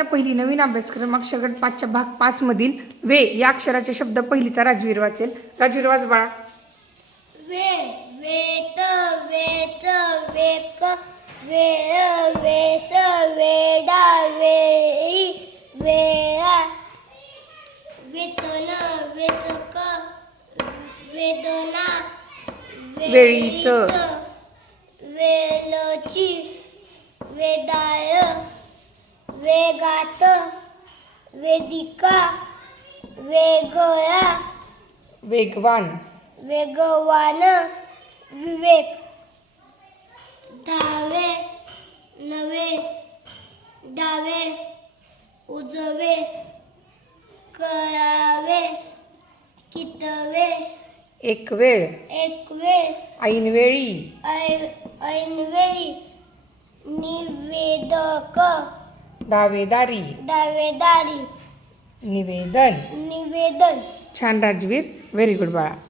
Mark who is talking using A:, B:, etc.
A: इयत्ता पहिली नवीन अभ्यासक्रम अक्षर गट पाचच्या भाग पाच मधील वे या अक्षराचे शब्द पहिलीचा राजवीर वाचेल. राजवीर वाच बाळा.
B: वे वेत वेच वेक वेळ वेस वेडा वेळी वेळा. वेतन वेचक वेदना
A: वेळीचं.
B: वेलची वेदाळ वेदिका वेगळा
A: वेगवान.
B: वेगवान विवेक. दहावे नवे डावे उजवे करावे कितवे.
A: एक वेळ
B: एक वेळ
A: ऐनवेळी
B: ऐनवेळी. निवेदक.
A: दावेदारी.
B: दावेदारी.
A: निवेदन.
B: निवेदन.
A: छान राजवीर. व्हेरी गुड बाळा.